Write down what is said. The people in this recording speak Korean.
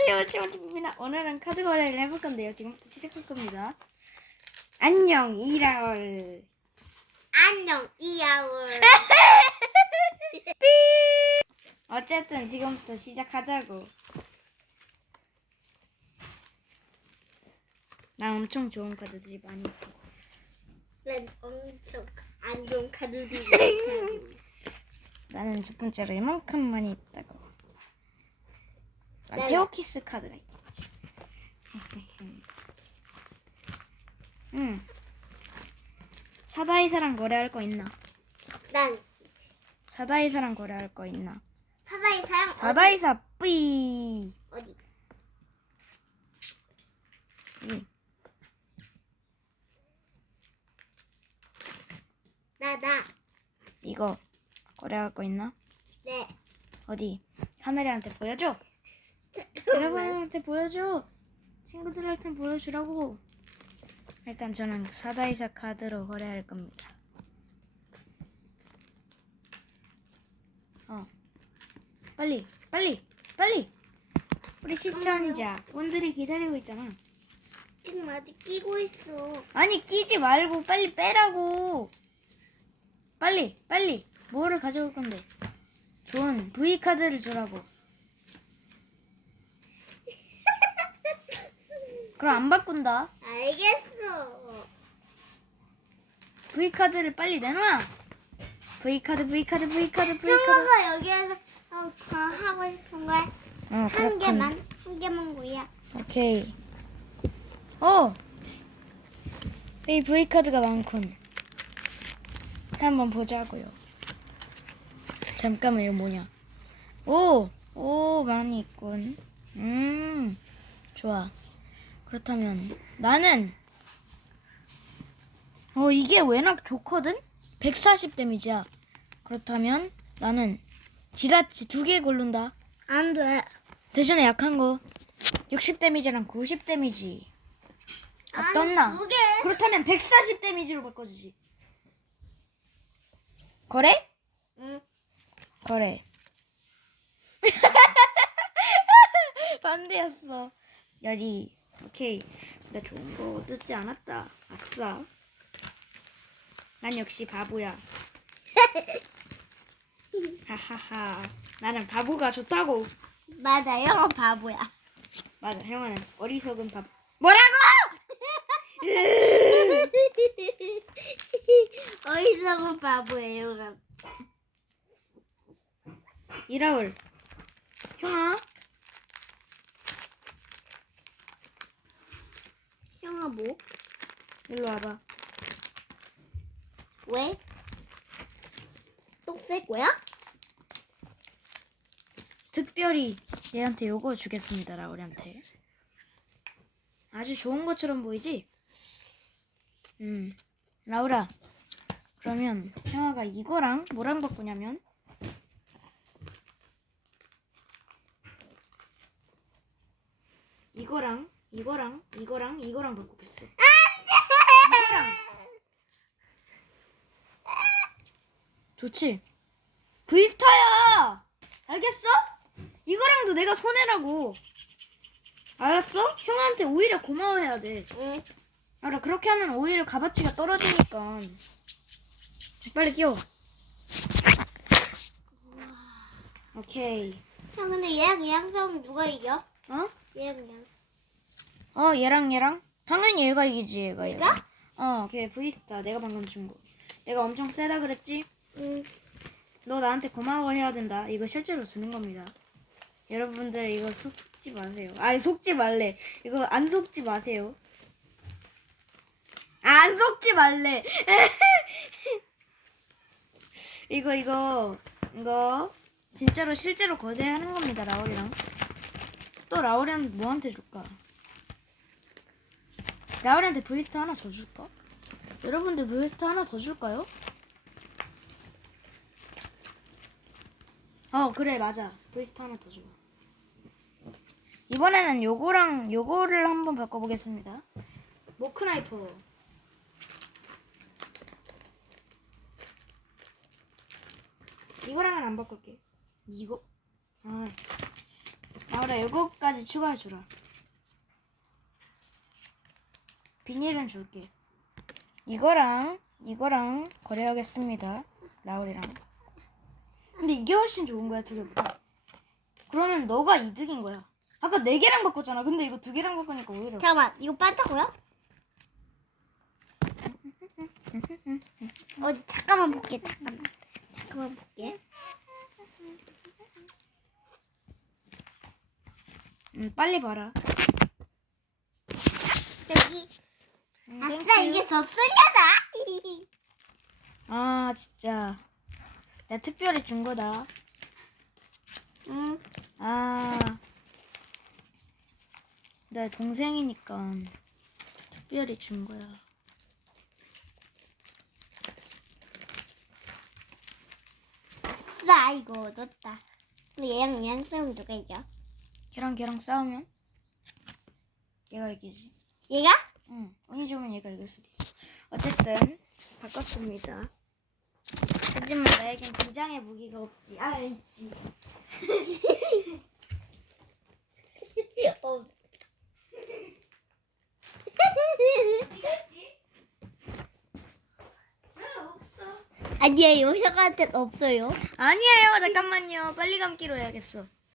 안녕하세요, 시원TV입니다. 오늘은 카드 거래를 해볼 건데요. 지금부터 시작할 겁니다. 안녕, 이라얼. 안녕 이야울 어쨌든 지금부터 시작하자고. 나 엄청 좋은 카드들이 많이 있고. 난 엄청 안 좋은 카드들이 많다고. 나는 첫 번째로 이만큼만 있다 테오키스 카드가 있지. 응. 사다이사랑 거래할 거 있나? 난 사다이사랑 거래할 거 있나? 사다이 사양 사다이사 뿌이. 어디 응. 나 나 이거 거래할 거 있나? 네 어디? 카메라한테 보여줘. 여러분한테 보여줘. 친구들한테 보여주라고. 일단 저는 사다이사 카드로 거래할 겁니다. 어. 빨리, 빨리, 빨리. 우리 시청자 분들이 기다리고 있잖아. 지금 아직 끼고 있어 아니 끼지 말고 빨리 빼라고. 빨리, 빨리. 뭐를 가져올 건데? 좋은 V 카드를 주라고. 그럼 안 바꾼다. 알겠어 V 카드를 빨리 내놔. V 카드, V 카드, V 카드, V 카드. 형아가 여기에서 어, 그 하고 싶은 걸 어, 한 개만 한 개만 구야 오케이. 어. 이 V 카드가 많군. 한번 보자고요. 잠깐만 이거 뭐냐? 오, 오 많이 있군. 음, 좋아. 그렇다면 나는 어 이게 워낙 좋거든. 140 데미지야. 그렇다면 나는 지라치 두 개 고른다. 안 돼 대신에 약한 거 60 데미지랑 90 데미지. 어떻나? 두 개 그렇다면 140 데미지로 바꿔주지. 거래? 응 거래. 반대였어. 야리. 오케이. 나 좋은 거 듣지 않았다. 아싸. 난 역시 바보야. 하하하. 나는 바보가 좋다고. 맞아 형아 바보야 맞아. 형아는 어리석은 바보. 뭐라고? 어디서 바보예요 형아 이라울. 형아. 형아 뭐? 일로 와봐. 왜? 똥 쓸 거야? 특별히 얘한테 요거 주겠습니다, 라울이한테. 아주 좋은 것처럼 보이지? 음, 라울아. 그러면 형아가 이거랑 뭐랑 바꾸냐면 이거랑 이거랑 이거랑 이거랑 바꾸겠어. 이거랑. 좋지? 브이스타야! 알겠어? 이거랑도 내가 손해라고. 알았어? 형한테 오히려 고마워해야 돼. 응. 알아, 그렇게 하면 오히려 값어치가 떨어지니까. 빨리 끼워. 오케이. 형 근데 얘랑 얘랑 싸우면 누가 이겨? 어? 얘랑 얘랑. 어, 얘랑 얘랑? 당연히 얘가 이기지, 얘가. 얘가. 얘가? 어, 걔 브이스타. 내가 방금 준 거. 내가 엄청 세다 그랬지? 응. 너 나한테 고마워 해야 된다. 이거 실제로 주는 겁니다. 여러분들 이거 속지 마세요. 아니 속지 말래. 이거 안 속지 마세요. 안 속지 말래. 이거 이거 이거 진짜로 실제로 거래하는 겁니다. 라울이랑. 또 라울이한테 뭐한테 줄까? 라울이한테 브이스타 하나 더 줄까? 여러분들 브이스타 하나 더 줄까요? 어 그래 맞아 브이스타 하나 더 줘. 이번에는 요거랑 요거를 한번 바꿔보겠습니다. 모크나이퍼. 이거랑은 안 바꿀게. 이거 아, 아 나오라 이거까지 추가해 주라. 비닐은 줄게. 이거랑 이거랑 거래하겠습니다. 라울이랑. 근데 이게 훨씬 좋은 거야 두 개보다. 그러면 너가 이득인 거야. 아까 네 개랑 바꿨잖아. 근데 이거 두 개랑 바꾸니까 오히려. 잠깐만 이거 빠졌고요? 어디 잠깐만 볼게 잠깐만 잠깐만 볼게 음, 빨리 봐라. 저기 음, 이게 접속이다 아 진짜. 내가 특별히 준 거다. 응 아. 내 동생이니까 특별히 준 거야. 아싸 이거 얻었다 얘랑 얘랑 싸우면 누가 이겨? 걔랑 걔랑 싸우면 얘가 이기지. 얘가? 응. 운이 좋으면 얘가 이길 수도 있어. 어쨌든 바꿨습니다. 하지만 나에겐 비장의 무기가 없지. 아 있지. 어. 없어. 아니에요 형한테는 없어요 아니에요. 잠깐만요. 빨리 감기로 해야겠어.